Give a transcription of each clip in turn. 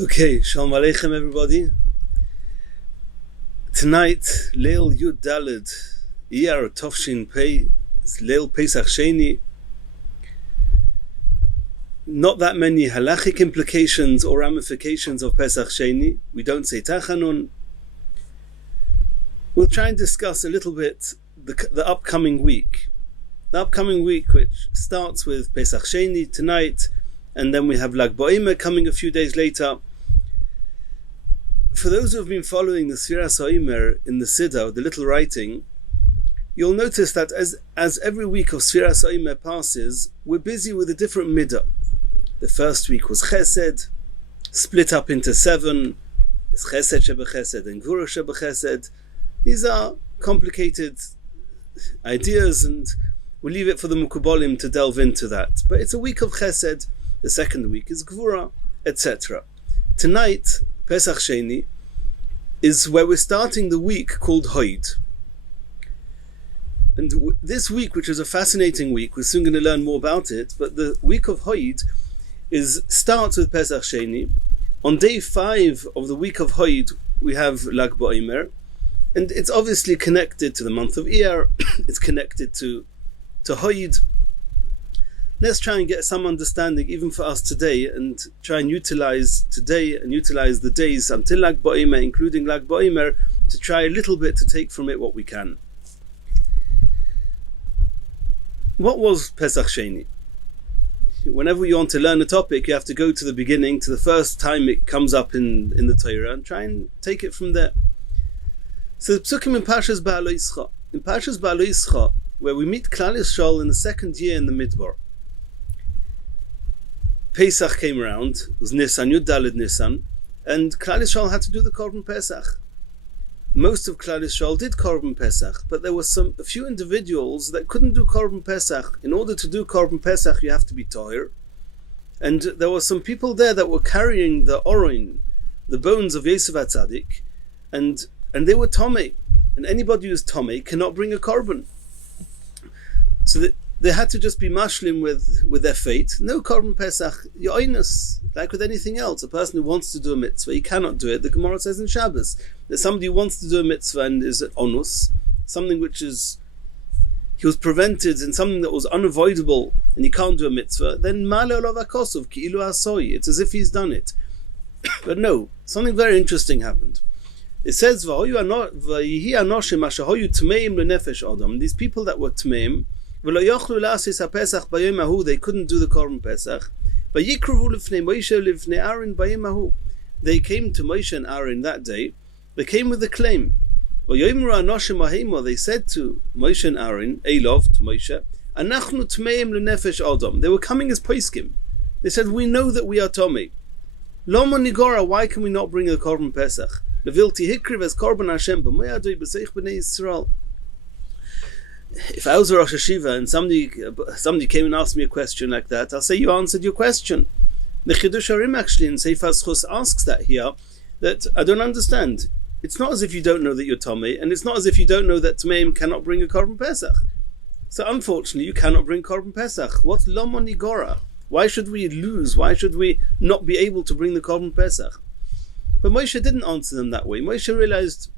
Okay, Shalom Aleichem everybody. Tonight, Leil Yud Daled, Iyar Tovshin Pei, it's Leil Pesach Sheni. Not that many halachic implications or ramifications of Pesach Sheni. We don't say Tachanun. We'll try and discuss a little bit the upcoming week. The upcoming week, which starts with Pesach Sheni tonight, and then we have Lag BaOmer coming a few days later. For those who have been following the Sfiras HaOmer in the Siddur, the little writing, you'll notice that as every week of Sfiras HaOmer passes, we're busy with a different midah. The first week was Chesed, split up into 7. There's Chesed Shebechesed and Gvura Shebechesed. These are complicated ideas, and we'll leave it for the Mukubolim to delve into that. But it's a week of Chesed. The second week is Gvura, etc. Tonight, Pesach Sheni, is where we're starting the week called Hoid. And this week, which is a fascinating week, we're soon going to learn more about it, but the week of Hoid starts with Pesach Sheni. On day 5 of the week of Hoid, we have Lag BaOmer, and it's obviously connected to the month of Iyar. It's connected to Hoid. Let's try and get some understanding, even for us today, and try and utilize today and utilize the days until Lag BaOmer, including Lag BaOmer, to try a little bit to take from it what we can. What was Pesach Sheni? Whenever you want to learn a topic, you have to go to the beginning, to the first time it comes up in the Torah, and try and take it from there. So the Psukim in Parshas Ba'alo Yischa. In Parshas Ba'alo Yischa, where we meet Klal Yisrael in the second year in the Midbar, Pesach came around, it was Nisan, Yud Daled Nisan, and Klal Yisrael had to do the Korban Pesach. Most of Klal Yisrael did Korban Pesach, but there were a few individuals that couldn't do Korban Pesach. In order to do Korban Pesach, you have to be Toher. And there were some people there that were carrying the Oroin, the bones of Yosef HaTzadik, and they were Tomei. And anybody who's Tomei cannot bring a Korban. So they had to just be mashlim with their fate. No Korban Pesach, yoinus, like with anything else. A person who wants to do a mitzvah, he cannot do it. The Gemara says in Shabbos that somebody who wants to do a mitzvah and is onus, something which is, he was prevented in something that was unavoidable, and he can't do a mitzvah, then male olav hakosov ki ilu asoi. It's as if he's done it. But no, something very interesting happened. It says, these people that were tmeim, they couldn't do the Korban Pesach. They came to Moshe and Aaron that day. They came with a claim. They said to Moshe and Aaron, Elov, to Moshe, they were coming as Poiskim. They said, we know that we are Tomei. Why can we not bring the Korban Pesach? If I was a Rosh Hashiva and somebody came and asked me a question like that, I'll say you answered your question. The Chidush Harim actually in Sefer Zchus asks that here, that I don't understand. It's not as if you don't know that you're Tomei, and it's not as if you don't know that Tmeim cannot bring a Korban Pesach. So unfortunately, you cannot bring Korban Pesach. What's Lomo Nigora? Why should we lose? Why should we not be able to bring the Korban Pesach? But Moshe didn't answer them that way. Moshe realized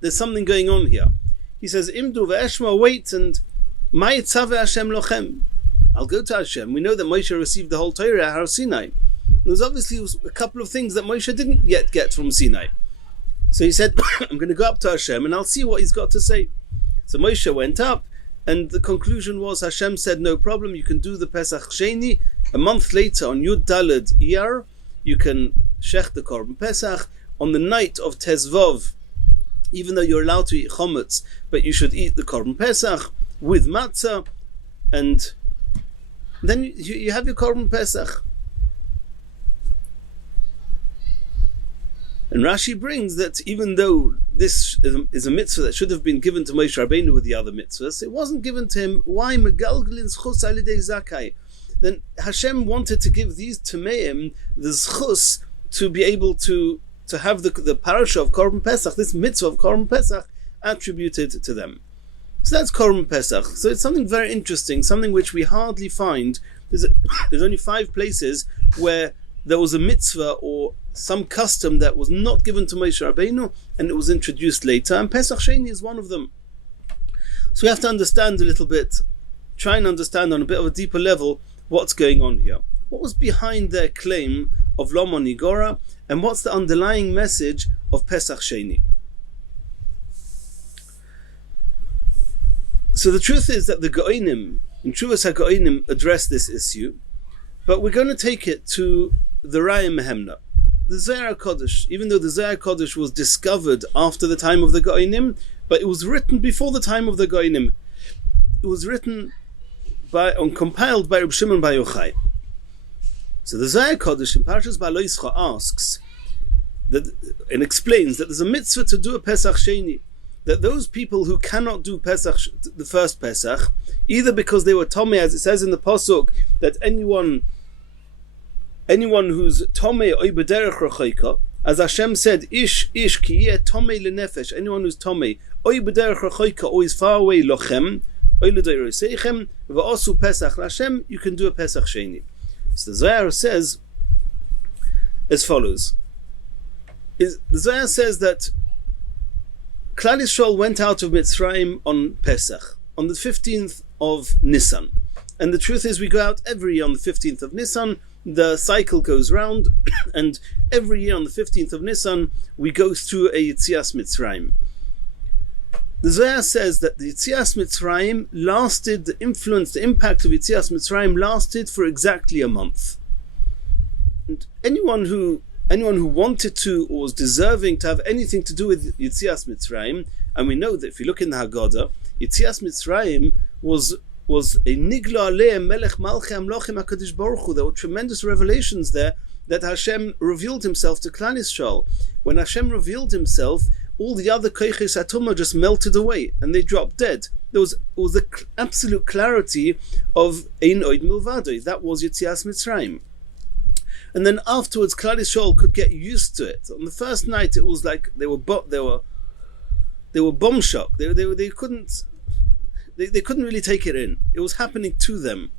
there's something going on here. He says, Imdu ve'eshma, wait, and ma yitzaveh Hashem lochem. I'll go to Hashem. We know that Moshe received the whole Torah at Har Sinai. There's obviously a couple of things that Moshe didn't yet get from Sinai. So he said, I'm going to go up to Hashem and I'll see what he's got to say. So Moshe went up, and the conclusion was Hashem said, no problem, you can do the Pesach Sheni. A month later, on Yud Daled Iyar, you can shech the Korban Pesach. On the night of Tezvov, even though you're allowed to eat chometz, but you should eat the Korban Pesach with matzah, and then you have your Korban Pesach. And Rashi brings that even though this is a mitzvah that should have been given to Moshe Rabbeinu with the other mitzvahs, it wasn't given to him. Why? Megalgalin zchus alidei zakai. Then Hashem wanted to give these Tameim the zchus to be able to have the parasha of Korban Pesach, this mitzvah of Korban Pesach, attributed to them. So that's Korban Pesach. So it's something very interesting, something which we hardly find. There's only 5 places where there was a mitzvah or some custom that was not given to Moshe Rabbeinu, and it was introduced later, and Pesach Sheni is one of them. So we have to understand a little bit, try and understand on a bit of a deeper level what's going on here. What was behind their claim of Loma Nigora, and what's the underlying message of Pesach Sheni? So the truth is that the Go'inim, in Tshuvas HaGo'inim, address this issue, but we're going to take it to the Raya Mehemna. The Zohar HaKodesh, even though the Zohar HaKodesh was discovered after the time of the Go'inim, but it was written before the time of the Go'inim. It was written compiled by Reb Shimon Bar Yochai. So the Zohar HaKodesh in Parshas Ba'aloischa asks that, and explains that there's a mitzvah to do a Pesach Sheni, that those people who cannot do Pesach, the first Pesach, either because they were Tomei, as it says in the Pasuk, that anyone who's Tomei oy b'derech rechoika, as Hashem said, Ish ki yeh Tomei lenefesh, anyone who's Tomei oy b'derech rechoika, or is far away lochem, oy l'doiroseichem, v'asu Pesach l'Hashem, you can do a Pesach Sheni. So the Zohar says as follows. The Zohar says that Klal Yisrael went out of Mitzrayim on Pesach, on the 15th of Nisan. And the truth is, we go out every year on the 15th of Nisan, the cycle goes round, and every year on the 15th of Nisan, we go through a Yetzias Mitzrayim. The Zohar says that the Yetzias Mitzrayim lasted, the impact of Yetzias Mitzrayim lasted for exactly a month. And anyone who wanted to or was deserving to have anything to do with Yetzias Mitzrayim, and we know that if you look in the Haggadah, Yetzias Mitzrayim was a Nigla Aleim Melech Malchei Amlochim HaKadosh Baruch Hu. There were tremendous revelations there that Hashem revealed Himself to Klal Yisrael. When Hashem revealed Himself, all the other Koiches Atumah just melted away and they dropped dead. There was the absolute clarity of Ein Oid Milvado. That was Yetzias Mitzrayim. And then afterwards, Klal Yisrael could get used to it. On the first night, it was like they were bomb shock. They couldn't really take it in. It was happening to them.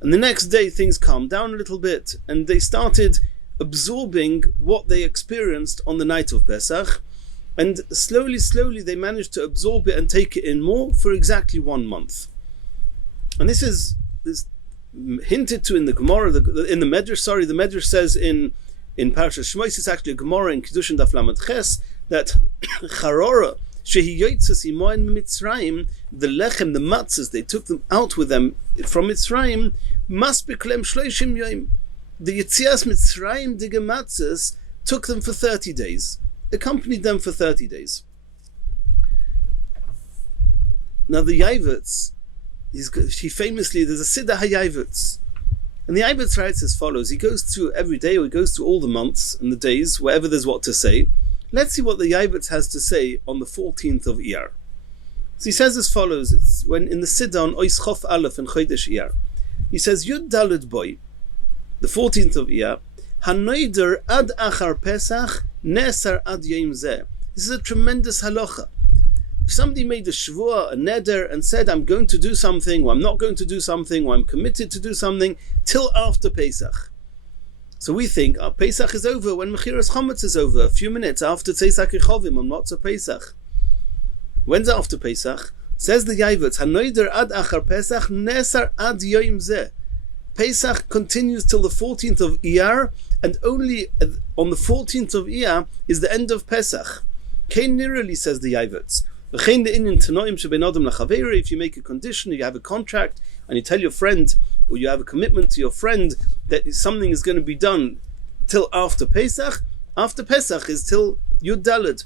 And the next day, things calmed down a little bit, and they started absorbing what they experienced on the night of Pesach. And slowly, they managed to absorb it and take it in more for exactly 1 month. And this is hinted to in the Gemara, in the Medrash. The Medrash says in Parashas Shmos, it's actually a Gemara in Kiddushin Daf Lamed Ches, that Charora shehi yotzes imoin Mitzrayim, the lechem, the matzahs, they took them out with them from Mitzrayim, must be klem shloishim yoim. The Yetzias Mitzrayim dige matzahs took them for 30 days, accompanied them for 30 days. Now the Yavutz, he famously, there's a Siddur HaYavutz, and the Yavutz writes as follows. He goes through every day, or he goes through all the months and the days, wherever there's what to say. Let's see what the Yavutz has to say on the 14th of Iyar. So he says as follows. It's when in the Siddur on Ois Chof Aleph and Chodesh Iyar. He says, Yud Daled Boy, the 14th of Iyar, Hanoider ad achar Pesach, Nesar ad Yom Zeh. This is a tremendous halacha. If somebody made a shvua, a neder, and said, I'm going to do something, or I'm not going to do something, or I'm committed to do something, till after Pesach. So we think, Pesach is over when Mechiras Chometz is over, a few minutes after Tzeisak Rechovim on Motzah Pesach. When's after Pesach? Says the Yavutz, Hanoider ad achar Pesach, Nesar ad Yom Zeh. Pesach continues till the 14th of Iyar, and only on the 14th of Iyar is the end of Pesach. Kein nirali, says the Yavutz. If you make a condition, you have a contract, and you tell your friend, or you have a commitment to your friend that something is going to be done till after Pesach is till Yud Daled.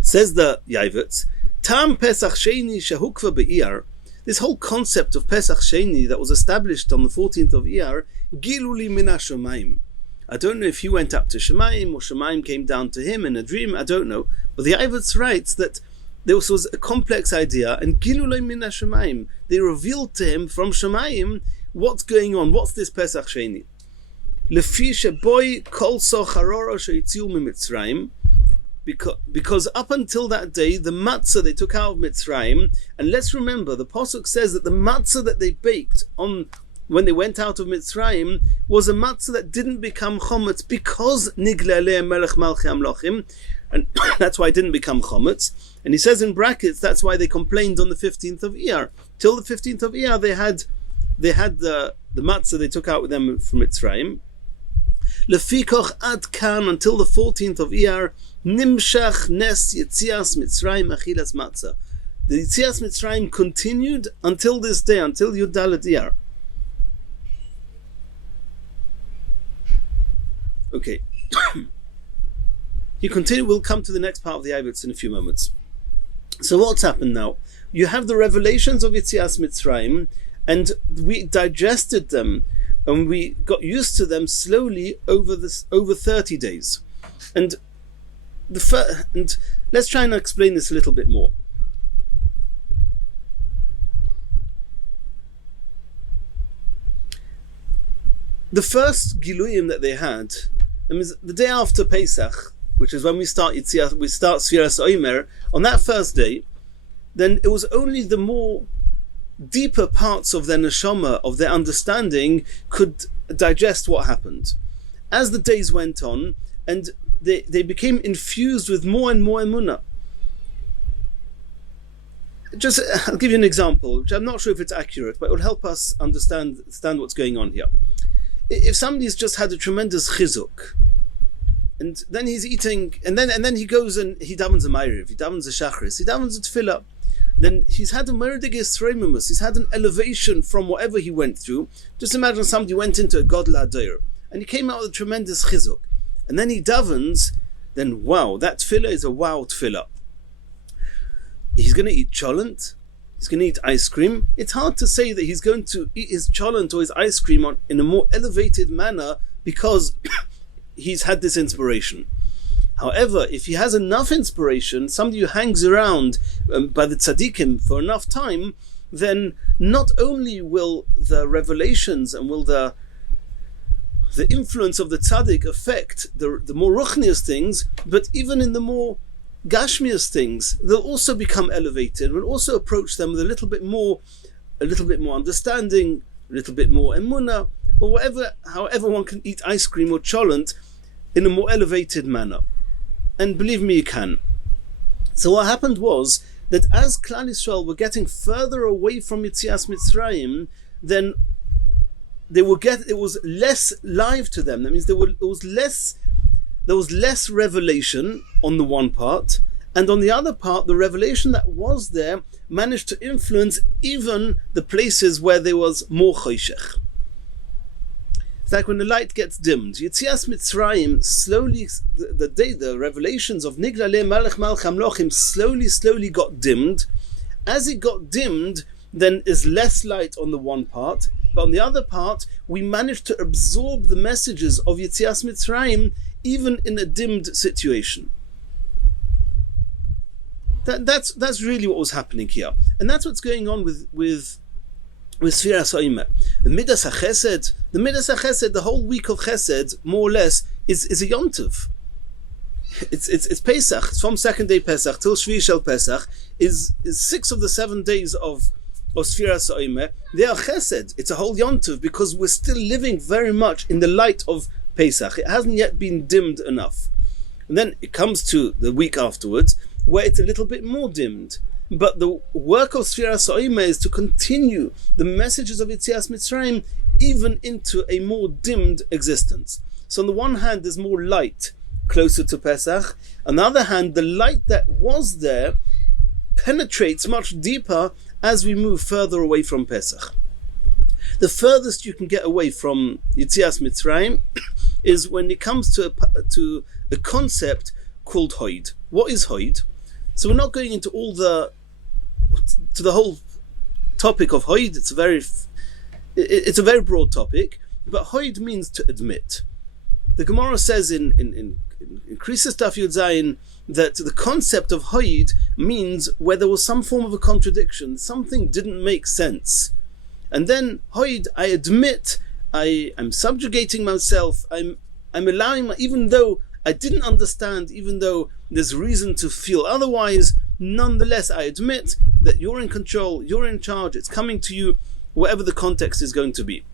Says the Yavutz, Tam Pesach Sheni shehukva be'Iyar, this whole concept of Pesach Sheni that was established on the 14th of Iyar, Giluli min hashamayim. I don't know if he went up to Shemaim or Shemaim came down to him in a dream, I don't know. But the Yavutz writes that this was a complex idea, and Gilulei min Shemaim, they revealed to him from Shemaim what's going on, what's this Pesach Sheni. Lefi sheboy kol so charora sheitziu miMitzrayim, because up until that day, the matzah they took out of Mitzrayim, and let's remember, the Pasuk says that the matzah that they baked on when they went out of Mitzrayim, was a matzah that didn't become chometz because Nigla Alei Melech Malchei Amlochim, and that's why it didn't become chometz. And he says in brackets, that's why they complained on the 15th of Iyar. Till the 15th of Iyar, they had the matzah they took out with them from Mitzrayim. Lefikoch ad kan, until the 14th of Iyar, nimshach nes Yetzias Mitzrayim achilas matzah. The Yetzias Mitzrayim continued until this day, until Yud Dalet Iyar. Okay. You continue. We'll come to the next part of the Ayvitz in a few moments. So what's happened now? You have the revelations of Yetzias Mitzrayim, and we digested them, and we got used to them slowly over 30 days. And let's try and explain this a little bit more. The first Giluyim that they had, the day after Pesach, which is when we start Sfiras Omer, on that first day, then it was only the more deeper parts of their neshama, of their understanding, could digest what happened. As the days went on, and they became infused with more and more emunah. I'll give you an example, which I'm not sure if it's accurate, but it will help us understand what's going on here. If somebody's just had a tremendous chizuk, and then he's eating, and then he goes and he davens a ma'ariv, he davens a shachris, he davens a tefillah, then he's had a merdigis reimumus, he's had an elevation from whatever he went through. Just imagine somebody went into a godla adayr, and he came out with a tremendous chizuk, and then he davens, then wow, that tefillah is a wow tefillah. He's going to eat cholent, he's going to eat ice cream. It's hard to say that he's going to eat his cholent or his ice cream in a more elevated manner because he's had this inspiration. However, if he has enough inspiration, somebody who hangs around by the tzaddikim for enough time, then not only will the revelations and will the influence of the tzaddik affect the more ruchnius things, but even in the more gashmias things, they'll also become elevated. We'll also approach them with a little bit more understanding, a little bit more emunah, or however one can eat ice cream or cholent in a more elevated manner. And believe me, you can. So what happened was that as Klal Yisrael were getting further away from Yetzias Mitzrayim, then it was less live to them. That means there was less revelation on the one part, and on the other part, the revelation that was there managed to influence even the places where there was more choshech. It's like when the light gets dimmed. Yetzias Mitzrayim slowly, the revelations of Nigla Alei Melech Malchei Amlochim slowly got dimmed. As it got dimmed, then is less light on the one part, but on the other part, we managed to absorb the messages of Yetzias Mitzrayim even in a dimmed situation. That's really what was happening here, and that's what's going on with Sfiras Omer. The Midas HaChesed, the whole week of Chesed, more or less, is a Yom Tov. It's Pesach. It's from second day Pesach till Shvi Shel Pesach. Is 6 of the 7 days of Sfiras Omer. They are Chesed. It's a whole Yom Tov because we're still living very much in the light of Pesach. It hasn't yet been dimmed enough. And then it comes to the week afterwards, where it's a little bit more dimmed. But the work of Sfiras Omer is to continue the messages of Yetzias Mitzrayim even into a more dimmed existence. So on the one hand, there's more light closer to Pesach. On the other hand, the light that was there penetrates much deeper as we move further away from Pesach. The furthest you can get away from Yetzias Mitzrayim is when it comes to a concept called Hoid. What is Hoid? So we're not going into the whole topic of Hoid. It's a very broad topic, but Hoid means to admit. The Gemara says in Krisis Daf Yud Zayin that the concept of Hoid means where there was some form of a contradiction, something didn't make sense. And then Hoid, I admit, I'm subjugating myself, I'm allowing even though I didn't understand, even though there's reason to feel otherwise, nonetheless I admit that you're in control, you're in charge, it's coming to you, whatever the context is going to be.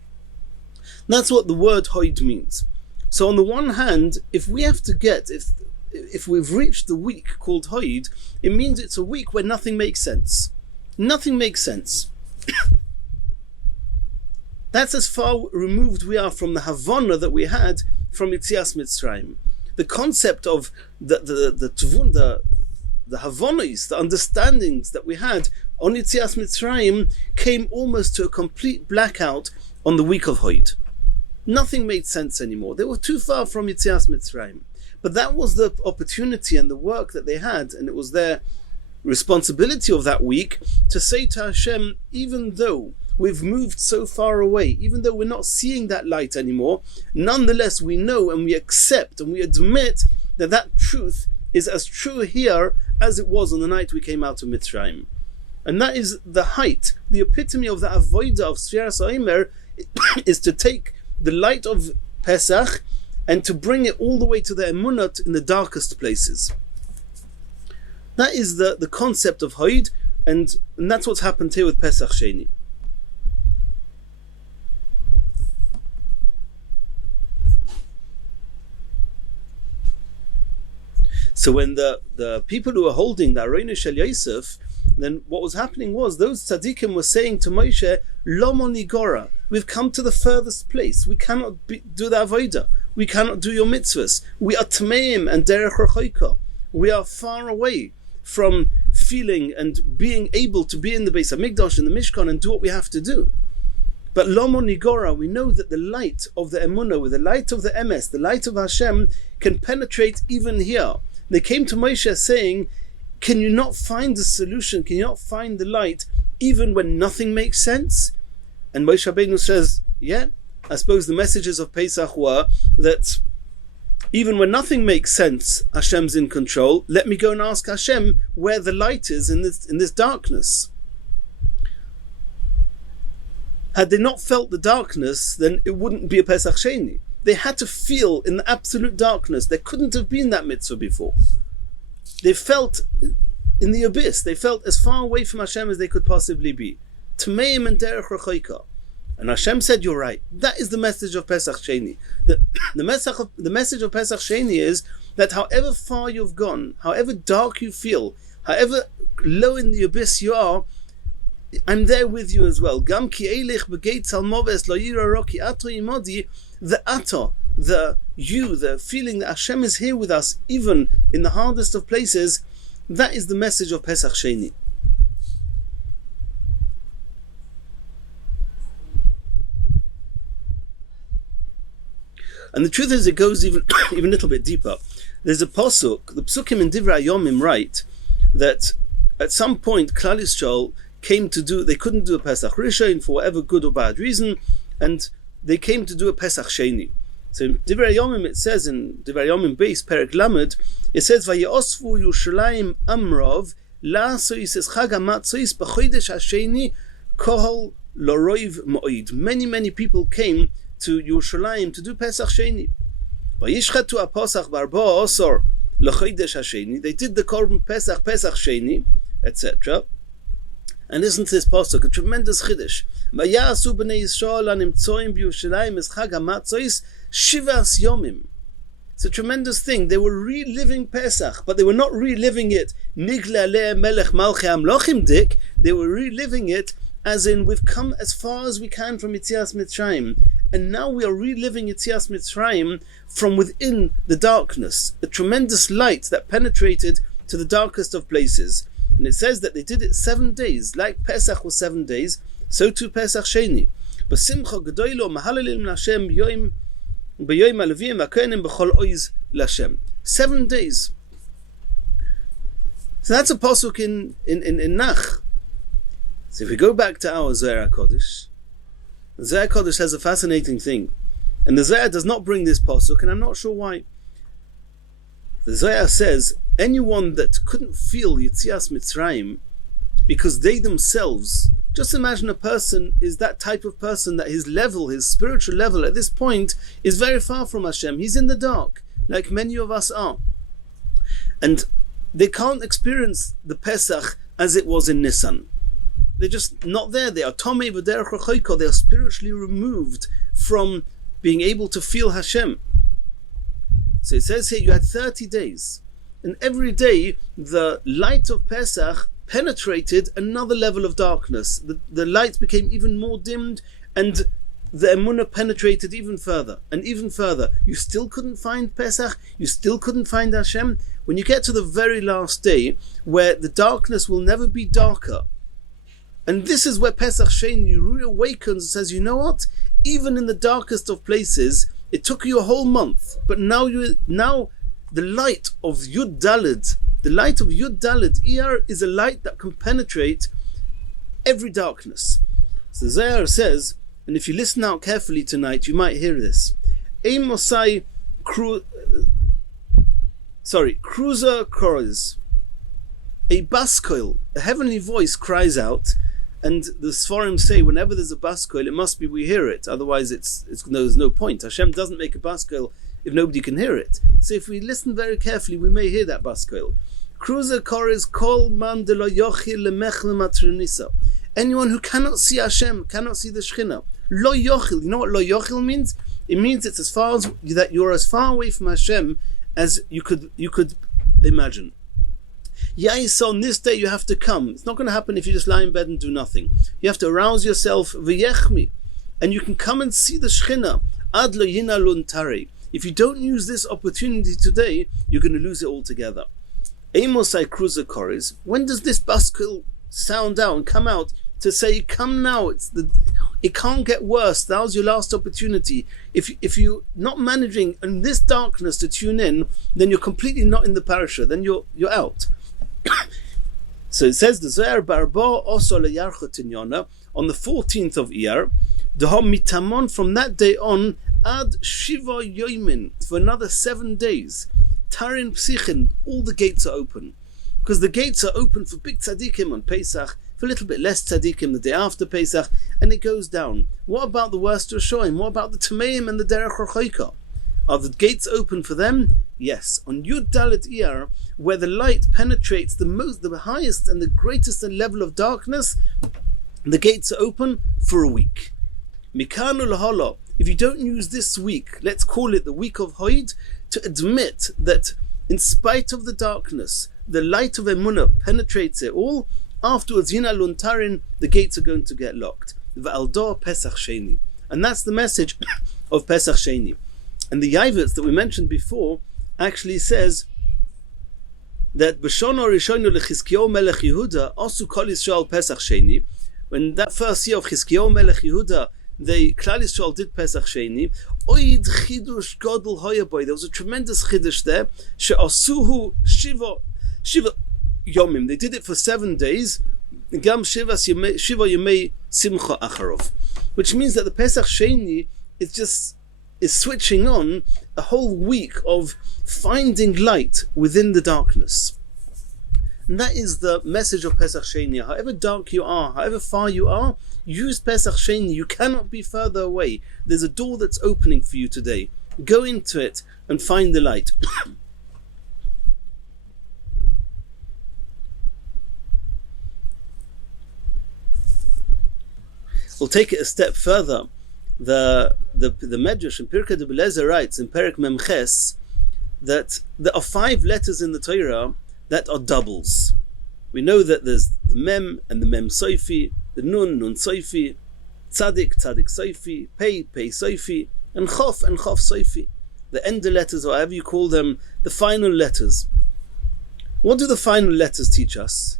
That's what the word Hoid means. So on the one hand, if we've reached the week called Hoid, it means it's a week where nothing makes sense. Nothing makes sense. That's as far removed we are from the Havana that we had from Yetzias Mitzrayim. The concept of the Havanas, the understandings that we had on Yetzias Mitzrayim came almost to a complete blackout on the week of Hoid. Nothing made sense anymore. They were too far from Yetzias Mitzrayim. But that was the opportunity and the work that they had, and it was their responsibility of that week to say to Hashem, even though we've moved so far away, even though we're not seeing that light anymore, nonetheless we know and we accept and we admit that that truth is as true here as it was on the night we came out of Mitzrayim. And that is the height, the epitome of the avodah of Sfiras HaOmer, is to take the light of Pesach and to bring it all the way to the emunat in the darkest places. That is the concept of Hoid, and that's what's happened here with Pesach Sheni. So when the people who were holding the Aronos Shel Yosef, then what was happening was those tzaddikim were saying to Moshe, Lo monigora, we've come to the furthest place. We cannot do the avodah. We cannot do your mitzvahs. We are tmeim and derech rechoika. We are far away from feeling and being able to be in the Beis HaMikdash, in the Mishkan, and do what we have to do. But Lo monigora, we know that the light of the emunah, with the light of the emes, the light of Hashem, can penetrate even here. They came to Moshe saying, can you not find the solution? Can you not find the light even when nothing makes sense? And Moshe Rabbeinu says, yeah, I suppose the messages of Pesach were that even when nothing makes sense, Hashem's in control. Let me go and ask Hashem where the light is in this darkness. Had they not felt the darkness, then it wouldn't be a Pesach Sheni. They had to feel in the absolute darkness. There couldn't have been that mitzvah before. They felt in the abyss. They felt as far away from Hashem as they could possibly be. Tmeim and derech rechoika. And Hashem said, you're right. That is the message of Pesach Sheni. The message of Pesach Sheni is that however far you've gone, however dark you feel, however low in the abyss you are, I'm there with you as well. Gam ki eilich begeit salmoves lo yira roki ato imodi. The ato, the feeling that Hashem is here with us, even in the hardest of places, that is the message of Pesach Sheni. And the truth is, it goes even a little bit deeper. There's a pasuk, the psukim in Divrei Yomim write that at some point Klal Yisrael they couldn't do a Pesach Rishon for whatever good or bad reason, and they came to do a Pesach Sheni. So in Divrei Yomim it says, in Divrei Yomim Beis Perek Lamed, it says, Vayosfu Yerushalayim Amrov la'asois es Chag HaMatzois b'chodesh hasheni kohol loroiv mo'id. Many people came to Yerushalayim to do Pesach Sheni. Vayishchatu ha'posach barba osor l'chodesh hasheni. They did the Korban Pesach Sheni, etc. And listen to this pasuk, a tremendous chiddush. Vayasu b'nei Yisrael animtzoim b'Yerushalayim es Chag HaMatzois shivas yomim. It's a tremendous thing. They were reliving Pesach, but they were not reliving it Nigle aleh melech malchei amlochim dik. They were reliving it as in, we've come as far as we can from Yetzias Mitzrayim, and now we are reliving Yetzias Mitzrayim from within the darkness, a tremendous light that penetrated to the darkest of places. And it says that they did it 7 days. Like Pesach was 7 days, so too Pesach Sheni. B'simcha gedoylo mahalalim l'Hashem b'yoyim ha'levim v'kohenim b'chol oiz l'Hashem. 7 days. So that's a pasuk in Nach. So if we go back to our Zohar HaKodesh, the Zohar HaKodesh has a fascinating thing. And the Zohar does not bring this pasuk, and I'm not sure why. The Zohar says, anyone that couldn't feel Yetzias Mitzrayim because they themselves, just imagine a person is that type of person that his spiritual level at this point is very far from Hashem. He's in the dark, like many of us are. And they can't experience the Pesach as it was in Nisan. They're just not there. They are Tomei v'derech rechoika. They are spiritually removed from being able to feel Hashem. So it says here you had 30 days, and every day the light of Pesach penetrated another level of darkness. The light became even more dimmed, and the emunah penetrated even further and even further. You still couldn't find Pesach, you still couldn't find Hashem. When you get to the very last day, where the darkness will never be darker, and this is where Pesach Sheni reawakens and says, you know what? Even in the darkest of places, it took you a whole month, but now the light of Yud Daled, the light of Yud Daled Iyar, is a light that can penetrate every darkness. So Zohar says, and if you listen out carefully tonight, you might hear this. Cruiser chorus. A baskoil, a heavenly voice cries out, and the Sforim say whenever there's a baskoil, it must be we hear it. Otherwise, there's no point. Hashem doesn't make a baskoil if nobody can hear it. So if we listen very carefully, we may hear that baskoil. Cruiser chorus kol man de lo yochil lemech lematronisa. Anyone who cannot see Hashem, cannot see the Shekhinah. Lo yochil. You know what lo yochil means? It means it's as far as that you're as far away from Hashem as you could imagine. So on this day you have to come. It's not going to happen if you just lie in bed and do nothing. You have to arouse yourself, v'yechmi, and you can come and see the Shekhinah. Ad lo yina lun tari. If you don't use this opportunity today, you're going to lose it altogether. Amosai cruiser chorus. When does this baskil sound out and come out to say, come now? It can't get worse. That was your last opportunity. If you're not managing in this darkness to tune in, then you're completely not in the parasha. Then you're out. So it says the Zohar Barba also leyarchotinyana on the 14th of Iyar, dehom mitamon, from that day on ad shiva yoimin, for another 7 days. Tarin psichin, all the gates are open, because the gates are open for big tzaddikim on Pesach, for a little bit less tzaddikim the day after Pesach, and it goes down. What about the worst Rishonim? What about the Tameim and the Derech Rochoika? Are the gates open for them? Yes. On Yud Dalet Iyar, where the light penetrates the highest and the greatest level of darkness, the gates are open for a week. Mikanu laholo. If you don't use this week, let's call it the week of Hoid, to admit that in spite of the darkness, the light of Emunah penetrates it all, afterwards, Yina Luntarin, the gates are going to get locked. V'aldor Pesach Sheni. And that's the message of Pesach Sheni. And the Yavitz that we mentioned before actually says that B'shono Rishono leChizkiyahu Melech Yehuda Osu Kol Yisrael Pesach Sheni. When that first year of Chizkiyahu Melech Yehuda, Klal Yisrael did Pesach Sheni. Oid Chidush Godel Hoyaboy. There was a tremendous Chidush there. She'asuhu Shiva Yomim. They did it for 7 days. Gam Shiva Yemei Simcha Acharov. Which means that the Pesach Sheni is switching on a whole week of finding light within the darkness. And that is the message of Pesach Sheni. However dark you are, however far you are, use Pesach Sheni. You cannot be further away. There's a door that's opening for you today. Go into it and find the light. We'll take it a step further. The Medrash in Pirkei de Belezer writes in Perek Memches that there are 5 letters in the Torah that are doubles. We know that there's the Mem and the Mem Soifi, the Nun Soifi, Tzadik Soifi, Pei Soifi, and Chof Soifi. The ender letters, or however you call them, the final letters. What do the final letters teach us?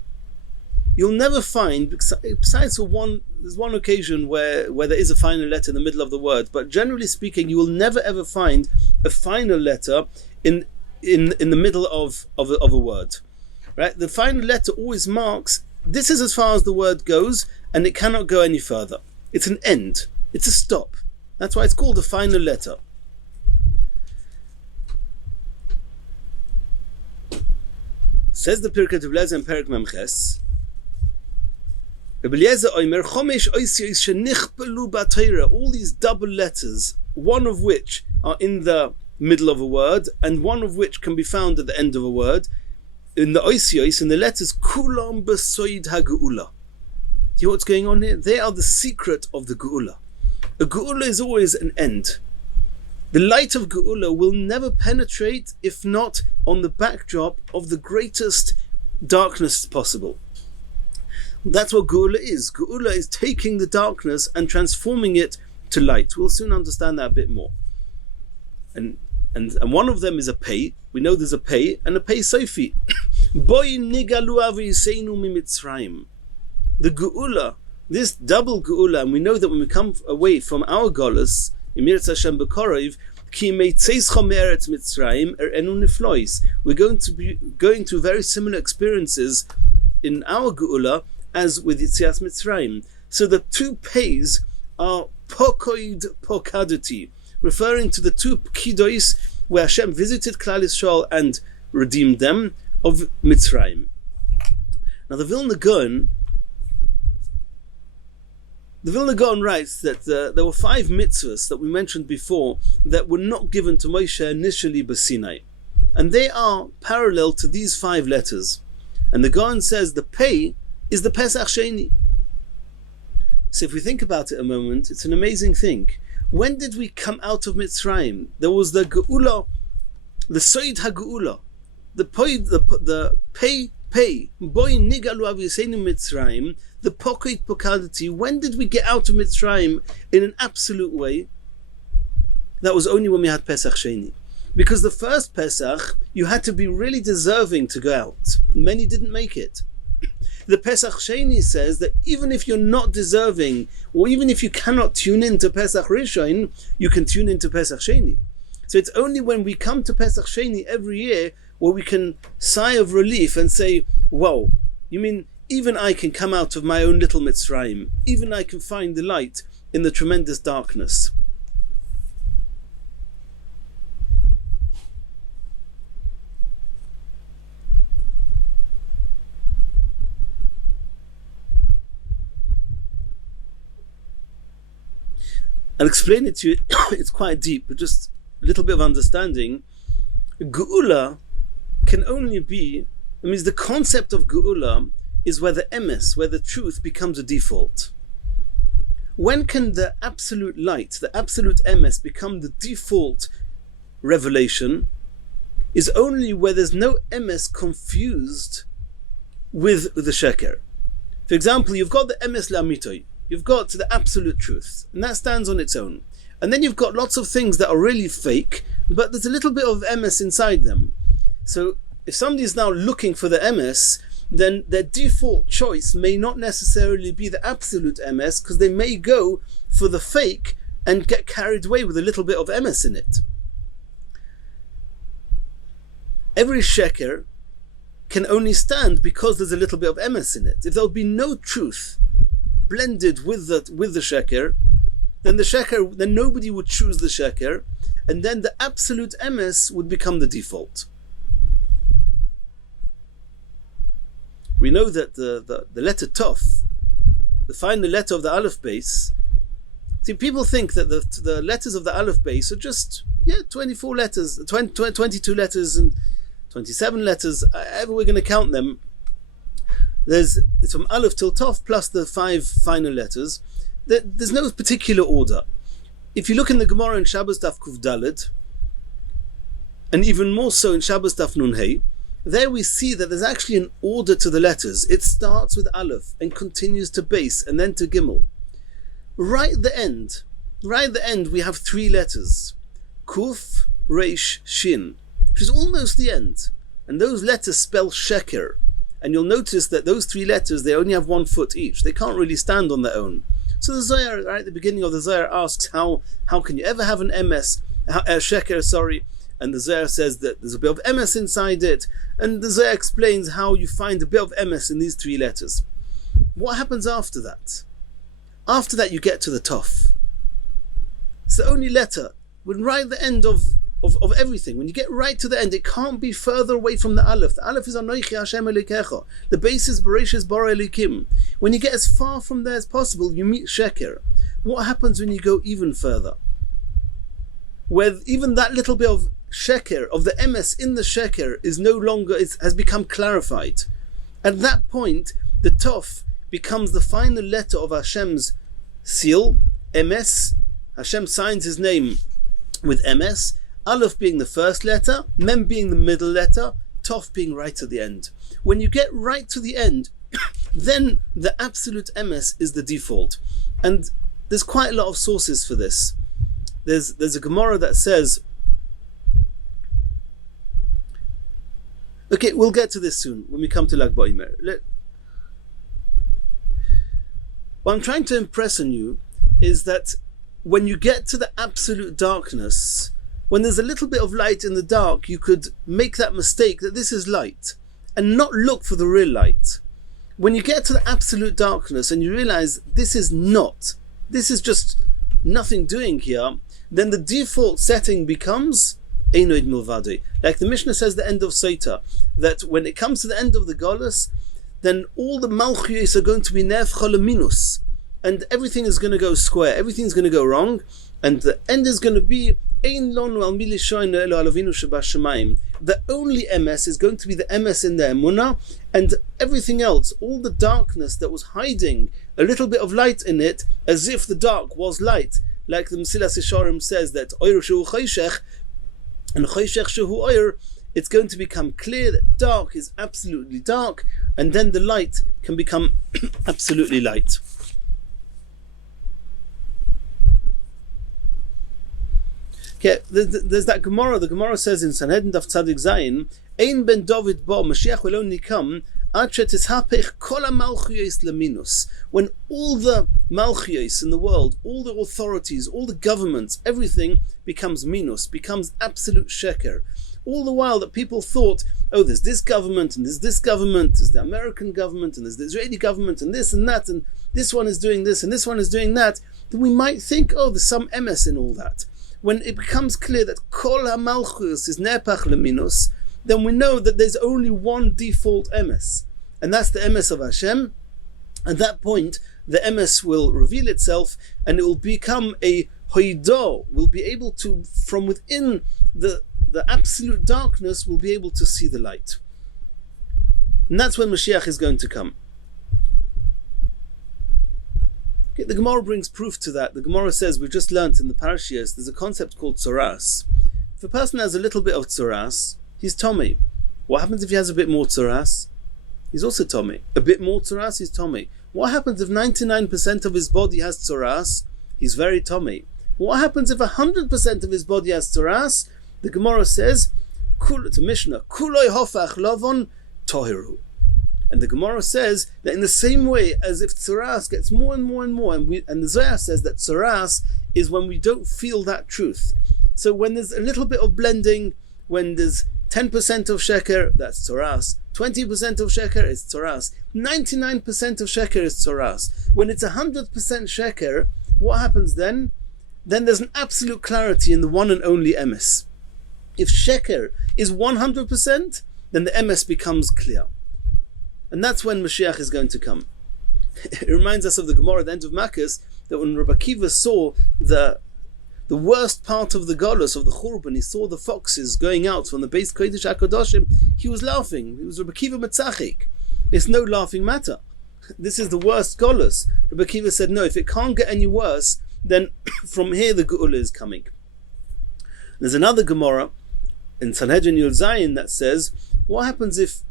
You'll never find, besides for there's one occasion where there is a final letter in the middle of the word, but generally speaking, you will never ever find a final letter in the middle of a word. Right? The final letter always marks, this is as far as the word goes, and it cannot go any further. It's an end. It's a stop. That's why it's called a final letter. Says the Pirkei de Belezer in Perek Memches, all these double letters, one of which are in the middle of a word, and one of which can be found at the end of a word, in the oisios, in the letters, kulam besoid hageula. Do you know what's going on here? They are the secret of the geula. A Geula is always an end. The light of Geula will never penetrate if not on the backdrop of the greatest darkness possible. That's what Geula is. Geula is taking the darkness and transforming it to light. We'll soon understand that a bit more. And one of them is a pei. We know there's a pei and a pei sofi. Boy nigalu aviseinu mimitzrayim. The Geula, this double Geula, and we know that when we come away from our Golus, Imirat Hashem B'Korav, Ki Meitzeischa Me'eretz Mitzrayim Enu Niflois. We're going to be going through very similar experiences in our Geula as with Yitzias Mitzrayim. So the two pays are Pokoid Pokadati, referring to the two Pkidois where Hashem visited Klal Yisrael and redeemed them of Mitzrayim. Now the Vilna Gaon writes that there were 5 mitzvahs that we mentioned before that were not given to Moshe initially by Sinai. And they are parallel to these 5 letters. And the Gaon says the pei is the Pesach Sheni. So if we think about it a moment, it's an amazing thing. When did we come out of Mitzrayim? There was the Geula, the Soid HaGeula, the pei, boy nigalu aviseinu Mitzrayim, the pocket pokadati. When did we get out of Mitzrayim in an absolute way? That was only when we had Pesach Sheni. Because the first Pesach, you had to be really deserving to go out. Many didn't make it. The Pesach Sheni says that even if you're not deserving, or even if you cannot tune in to Pesach Rishon, you can tune into Pesach Sheni. So it's only when we come to Pesach Sheni every year where we can sigh of relief and say, wow, you mean even I can come out of my own little Mitzrayim. Even I can find the light in the tremendous darkness. I'll explain it to you. It's quite deep, but just a little bit of understanding. Geula can only be, it means the concept of Geula is where the emes, where the truth becomes a default. When can the absolute light, the absolute emes, become the default revelation? Is only where there's no emes confused with the sheker. For example, you've got the emes la'amitoi, you've got the absolute truth, and that stands on its own. And then you've got lots of things that are really fake, but there's a little bit of emes inside them. So if somebody is now looking for the emes, then their default choice may not necessarily be the absolute emes, because they may go for the fake and get carried away with a little bit of emes in it. Every sheker can only stand because there's a little bit of emes in it. If there would be no truth blended with the sheker, then nobody would choose the sheker, and then the absolute emes would become the default. We know that the letter Tov, the final letter of the Aleph base, see, people think that the letters of the Aleph base are just 24 letters, 22 letters and 27 letters, however we're going to count them. It's from Aleph till Tov plus the 5 final letters. There's no particular order. If you look in the Gemara in Shabbos Daf Kuf Daled, and even more so in Shabbos Daf Nun Hey, there we see that there's actually an order to the letters. It starts with Aleph and continues to Beis and then to Gimel. Right at the end, we have 3 letters. Kuf, Reish, Shin, which is almost the end. And those letters spell Sheker. And you'll notice that those 3 letters, they only have 1 foot each. They can't really stand on their own. So the Zohar, right at the beginning of the Zohar, asks how can you ever have an MS, a Sheker, and the Zohar says that there's a bit of emes inside it, and the Zohar explains how you find a bit of emes in these 3 letters. What happens after that? After that you get to the Tov. It's the only letter, when right at the end of everything, when you get right to the end, it can't be further away from the Aleph. The Aleph is Anochi Hashem Elikecha. The base is Bereshis Bara Elikim. When you get as far from there as possible, you meet Sheker. What happens when you go even further? Where even that little bit of sheker, of the emes in the sheker, is no longer, has become clarified. At that point, the Tov becomes the final letter of Hashem's seal, emes, Hashem signs his name with MS, Aleph being the first letter, Mem being the middle letter, Tov being right at the end. When you get right to the end, then the absolute MS is the default. And there's quite a lot of sources for this. There's a Gemara that says, okay, we'll get to this soon when we come to Lag BaOmer. What I'm trying to impress on you is that when you get to the absolute darkness, when there's a little bit of light in the dark, you could make that mistake that this is light and not look for the real light. When you get to the absolute darkness and you realize this is just nothing doing here, then the default setting becomes Einoid Milvadi. Like the Mishnah says, the end of Sota, that when it comes to the end of the Golus, then all the Malchuyos are going to be Nef Cholaminus, and everything is going to go square, everything's going to go wrong, and the end is going to be Ein Lonu Al Mili Shoyne Elo Alavinu Shebashamayim. The only MS is going to be the MS in the Emunah, and everything else, all the darkness that was hiding a little bit of light in it, as if the dark was light, like the Mesilas Yesharim says that Oyer Shehu Choshech and Choshech Shehu Oyer, it's going to become clear that dark is absolutely dark, and then the light can become absolutely light. Okay, there's that Gemara. The Gemara says in Sanhedrin Daf Tzadik Zayin, Ein ben David bo, Mashiach will only come when all the malchiyos in the world, all the authorities, all the governments, everything becomes minus, becomes absolute sheker. All the while that people thought, oh, there's this government, and there's this government, there's the American government, and there's the Israeli government, and this and that, and this one is doing this, and this one is doing that, then we might think, oh, there's some MS in all that. When it becomes clear that kol ha-malchus is nepach leminus, then we know that there's only one default MS, and that's the MS of Hashem. At that point, the MS will reveal itself, and it will become a hoido. We'll be able to, from within the absolute darkness, we'll be able to see the light. And that's when Mashiach is going to come. Okay, the Gemara brings proof to that. The Gemara says, we just learnt in the Parashiyos, there's a concept called tzoras. If a person has a little bit of tzoras, he's Tommy. What happens if he has a bit more tzoras? He's also Tommy. A bit more tzoras, he's Tommy. What happens if 99% of his body has tzoras? He's very Tommy. What happens if 100% of his body has tzoras? The Gemara says, it's a Mishnah, Kuloi hofach lovon tohiru. And the Gemara says that in the same way as if tzoras gets more and more and more, and the Zohar says that tzoras is when we don't feel that truth. So when there's a little bit of blending, when there's 10% of sheker, that's tzoras. 20% of sheker is tzoras. 99% of sheker is tzoras. When it's 100% sheker, what happens then? Then there's an absolute clarity in the one and only emes. If sheker is 100%, then the emes becomes clear. And that's when Mashiach is going to come. It reminds us of the Gemara at the end of Makkos, that when Rabbi Akiva saw the worst part of the Golus, of the Churban, he saw the foxes going out from the Beis Kodesh HaKadoshim, he was laughing. He was Rabbi Akiva Metzachik. It's no laughing matter. This is the worst Golus. Rabbi Akiva said, no, if it can't get any worse, then from here the Geula is coming. There's another Gemara in Sanhedrin Yud Zayin that says, what happens if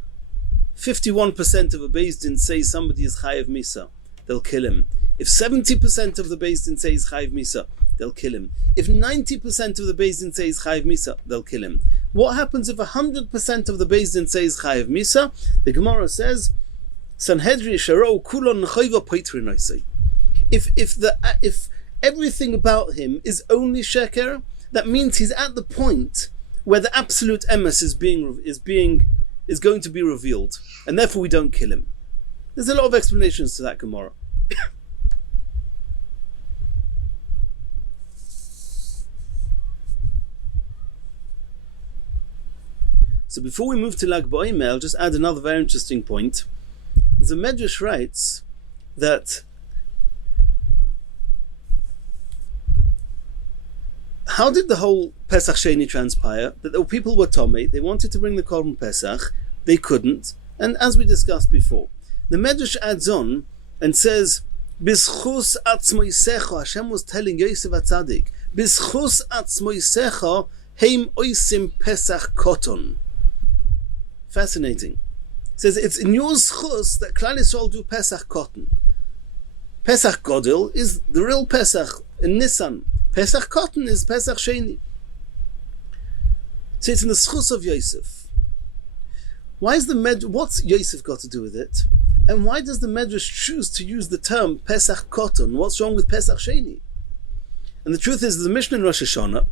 51% of a Beis Din say somebody is Chayev Misa? They'll kill him. If 70% of the Beis Din say he's Chayev Misa, they'll kill him. If 90% of the Beis Din say he's Chayev Misa, they'll kill him. What happens if 100% of the Beis Din say he's Chayev Misa? The Gemara says, Sanhedrin Sharo Kulon Chayva Poitrin Oisei. If everything about him is only sheker, that means he's at the point where the absolute emes is going to be revealed, and therefore we don't kill him. There's a lot of explanations to that Gemara. So before we move to Lag BaOmer, I'll just add another very interesting point. The Medrash writes that how did the whole Pesach Sheni transpire? That the people were Tomei, they wanted to bring the Korban Pesach, they couldn't, and as we discussed before, the Medrash adds on and says Bischus atzmoisecha, Hashem was telling Yosef HaTzadik, Bischus atzmoisecha, heim oisim Pesach koton. Fascinating. It says it's in your schus that Klal Yisrael do Pesach koton. Pesach Godel is the real Pesach in Nisan. Pesach Cotton is Pesach Sheni. So it's in the schus of Yosef. Why is what's Yosef got to do with it? And why does the Medrash choose to use the term Pesach Cotton? What's wrong with Pesach Sheni? And the truth is, the Mishnah in Rosh Hashanah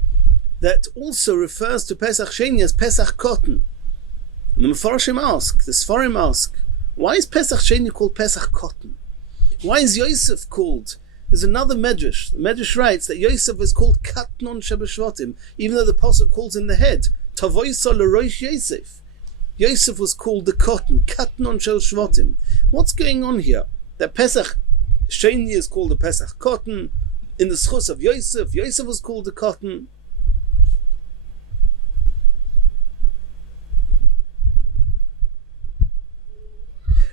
that also refers to Pesach Sheni as Pesach Cotton. And the Mefarshim ask, the Sfarim ask, why is Pesach Sheni called Pesach Cotton? Why is Yosef called? There's another Medrash. The Medrash writes that Yosef is called Katnon Shebeshvatim, even though the Pasuk calls him the head. Tavoisa l'roish Yosef. Yosef was called the cotton, Katnon Shebeshvatim. What's going on here? That Pesach Sheni is called the Pesach Cotton. In the schus of Yosef, Yosef was called the cotton.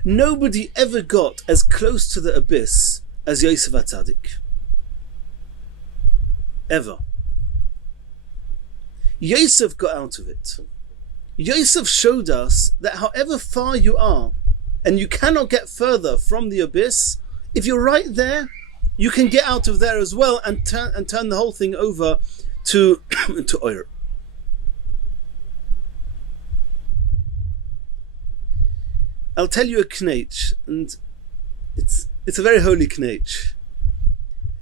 Nobody ever got as close to the abyss as Yosef HaTzadik. Ever. Yosef got out of it. Yosef showed us that however far you are, and you cannot get further from the abyss, if you're right there, you can get out of there as well and turn the whole thing over to oil. I'll tell you a knetch, and it's a very holy knetch.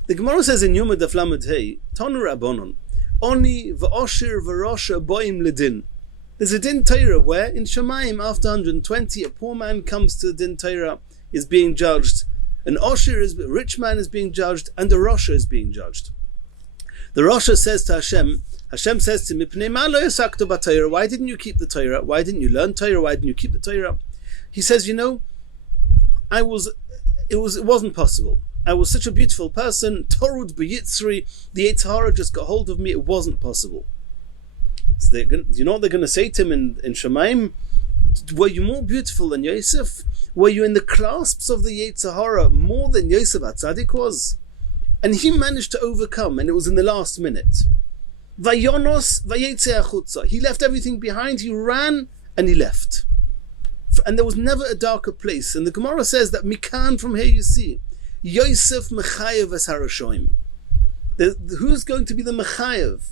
The Gemara says in Yom Daf Lamed Hey, Tanu Rabbanon, Oni v'Osher v'Rosha boim ledin. There's a din Torah where in Shemaim after 120 a poor man comes to the din Torah, is being judged, an Osher a rich man is being judged, and a Rosha is being judged. The Rosha says to Hashem says to him, Mipnei ma lo yasakta b'Torah, why didn't you keep the Torah? Why didn't you learn Torah? Why didn't you keep the Torah? He says, it wasn't possible. I was such a beautiful person, Torud b'yitzri, the Yetzer Hara just got hold of me, it wasn't possible. So you know what they're going to say to him in Shemaim? Were you more beautiful than Yosef? Were you in the clasps of the Yetzer Hara more than Yosef HaTzadik was? And he managed to overcome, and it was in the last minute. Vayonos vayetze achutza. He left everything behind, he ran, and he left. And there was never a darker place. And the Gemara says that Mikan, from here you see, Yosef Mechayev es Harashoim. Who's going to be the Mechayev?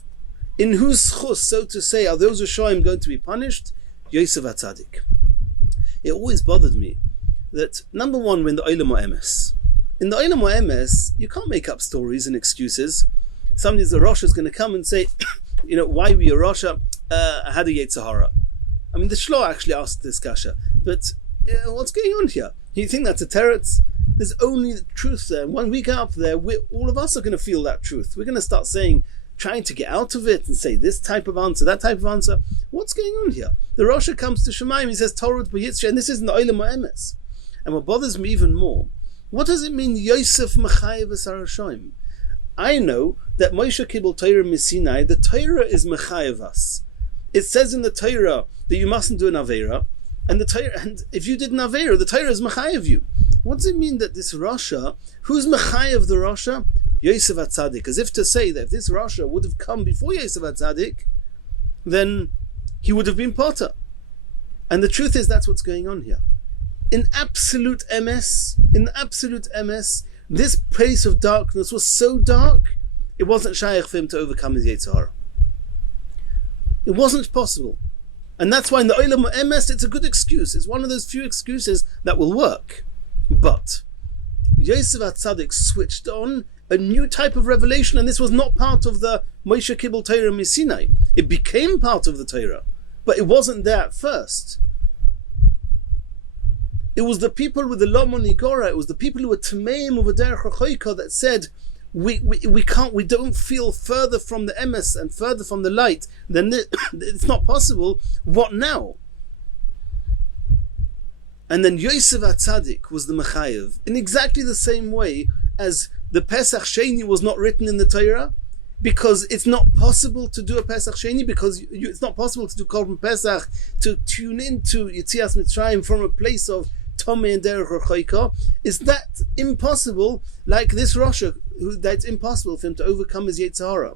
In whose schus, so to say, are those Rashoim going to be punished? Yosef HaTzadik. It always bothered me that, number one, we're in the Olam HaEmes. In the Olam HaEmes, you can't make up stories and excuses. Somebody's a Rosh is going to come and say, why were you a Rosh? I had a Yetzer Hara. I mean, the Shlo actually asked this kasha, but what's going on here? You think that's a teretz? There's only the truth there. And when we get up there, all of us are going to feel that truth. We're going to start trying to get out of it and say this type of answer, that type of answer. What's going on here? The Rosha comes to Shemaim, he says, Torah b'yitzri, and this is in the Olam HaEmes. And what bothers me even more, what does it mean, Yosef Mechayev es Harashoim? I know that Moshe Kibbel Torah Misinai, the Torah is Mechayev us. It says in the Torah that you mustn't do an Aveira, and if you did an Aveira, the Torah is Mechayev you. What does it mean that this Rasha, who's Mechayev the Rasha? Yosef HaTzadik, as if to say that if this Rasha would have come before Yosef HaTzadik, then he would have been Potter. And the truth is that's what's going on here. In absolute MS, this place of darkness was so dark, it wasn't shaykh for him to overcome his Yetzer Hara. It wasn't possible. And that's why in the Olam HaEmes, it's a good excuse. It's one of those few excuses that will work. But Yosef HaTzadik switched on a new type of revelation, and this was not part of the Moshe Kibbel Torah Misinai. It became part of the Torah, but it wasn't there at first. It was the people with the Lomon Igora, it was the people who were Tameim of Derech HaChoika that said, we don't feel further from the emes and further from the light, then it's not possible. What now? And then Yosef HaTzadik was the Mechayev in exactly the same way as the Pesach Sheni was not written in the Torah, because it's not possible to do a Pesach Sheni, because it's not possible to do Korban Pesach, to tune into Yetzias Mitzrayim from a place of Tomei and Derech Rechoika, is that impossible, like this Rasha, that's impossible for him to overcome his Yetzer Hara.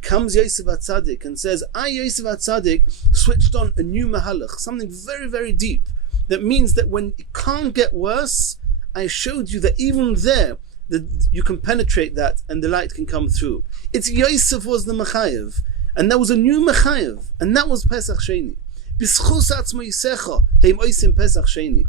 Comes Yosef HaTzadik and says, I, Yosef HaTzadik, switched on a new Mahalach, something very, very deep. That means that when it can't get worse, I showed you that even there, that you can penetrate that and the light can come through. It's Yosef was the Mechayev, and that was a new Mechayev, and that was Pesach Sheni. B'schus atzmo yisecha, heim oisim Pesach Sheni.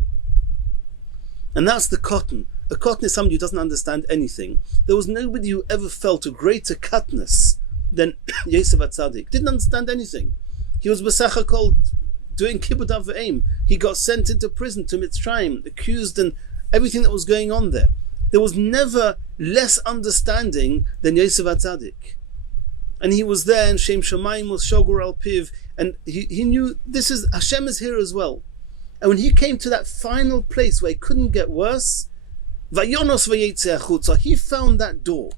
And that's the cotton. A cotton is somebody who doesn't understand anything. There was nobody who ever felt a greater katness than Yosef HaTzadik. Didn't understand anything. He was B'sacha called doing kibbud av'aim. He got sent into prison to Mitzrayim, accused and everything that was going on there. There was never less understanding than Yosef HaTzadik. And he was there, and Shem Shamayim was Shogur al Piv, and he knew this is Hashem is here as well. And when he came to that final place where it couldn't get worse, Vayonos v'yetzeh achutza, he found that door.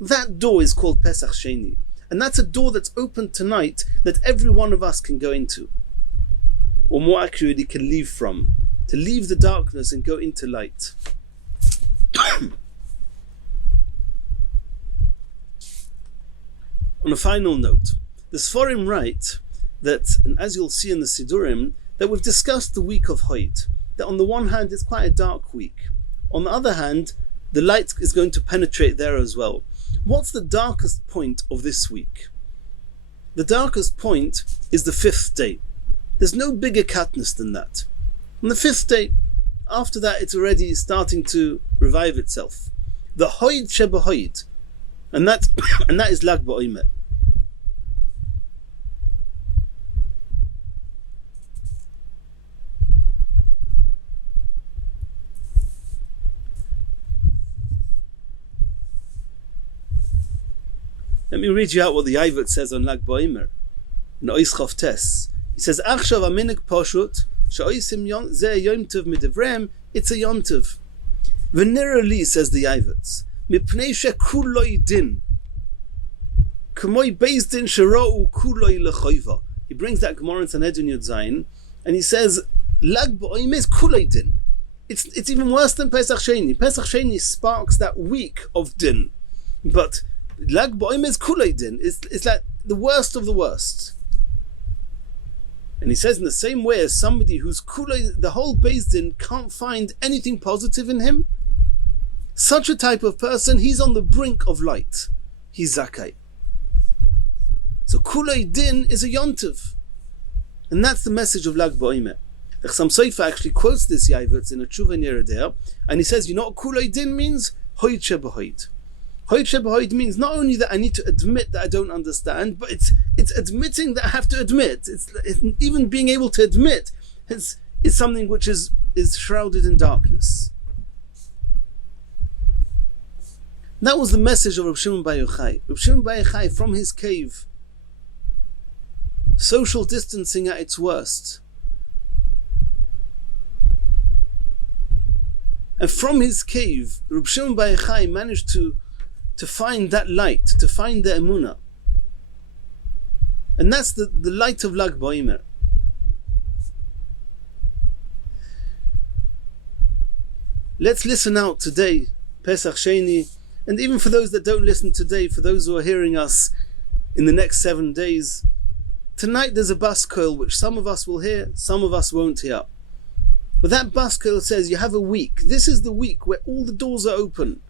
That door is called Pesach Sheni. And that's a door that's open tonight that every one of us can go into. Or more accurately, can leave from. To leave the darkness and go into light. On a final note, the Sforim write that, and as you'll see in the Sidurim, that we've discussed the week of Hoid. That on the one hand, it's quite a dark week. On the other hand, the light is going to penetrate there as well. What's the darkest point of this week? The darkest point is the fifth day. There's no bigger katness than that. On the fifth day, after that it's already starting to revive itself. The Hoid Sheba Hoid. And that is Lag Ba'omer. Let me read you out what the Yavot says on Lag Ba'omer. In Ois Chof Tes. He says, Achshav aminik poshut, she'oisim zeh yom tov midevrem, it's a yom tov. Venerally, says the Yavot, mipnei shekuloi din, k'moi beis din shero'u kuloi lechoiva. He brings that Gemara in Sanhedrin Yud Zayin, and he says, Lag Ba'omer is kuloi din. It's even worse than Pesach Sheni. Pesach Sheni sparks that week of din. But Lag Ba'omer is kuloi din. It's like the worst of the worst. And he says in the same way as somebody who's kulei, the whole Beis Din can't find anything positive in him, such a type of person, he's on the brink of light. He's Zakai. So kulei din is a yontiv. And that's the message of Lag Ba'omer. The Chassam Sofer actually quotes this Yavot in a Tshuva near there, and he says, you know what kulei din means? Hoid sheba hoid. Hoid sheba hoid means not only that I need to admit that I don't understand, but it's admitting that I have to admit. It's even being able to admit is something which is shrouded in darkness. That was the message of Reb Shimon Bar Yochai. Reb Shimon Bar Yochai, from his cave, social distancing at its worst. And from his cave, Reb Shimon Bar Yochai managed to find that light, to find the emunah. And that's the light of Lag Ba'omer. Let's listen out today, Pesach Sheni, and even for those that don't listen today, for those who are hearing us in the next 7 days, tonight there's a bas kol which some of us will hear, some of us won't hear. But that bas kol says you have a week. This is the week where all the doors are open.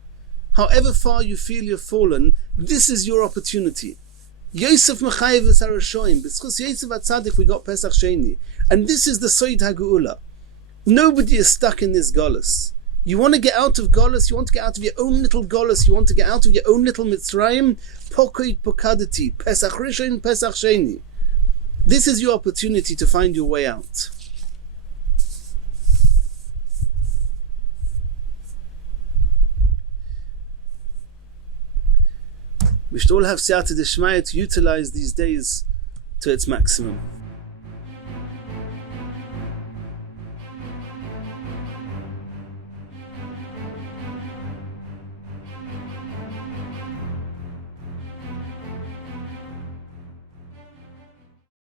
However far you feel you've fallen, this is your opportunity. Yosef Mechayev es harashoim. B'schus Yosef HaTzadik we got Pesach Sheni. And this is the Soid HaGeula. Nobody is stuck in this Golus. You want to get out of Golus, you want to get out of your own little Golus, you want to get out of your own little Mitzrayim, Pokoid Pokadati, Pesach Rishon, Pesach Sheni. This is your opportunity to find your way out. We should all have Siyata D'Shmaya to utilize these days to its maximum.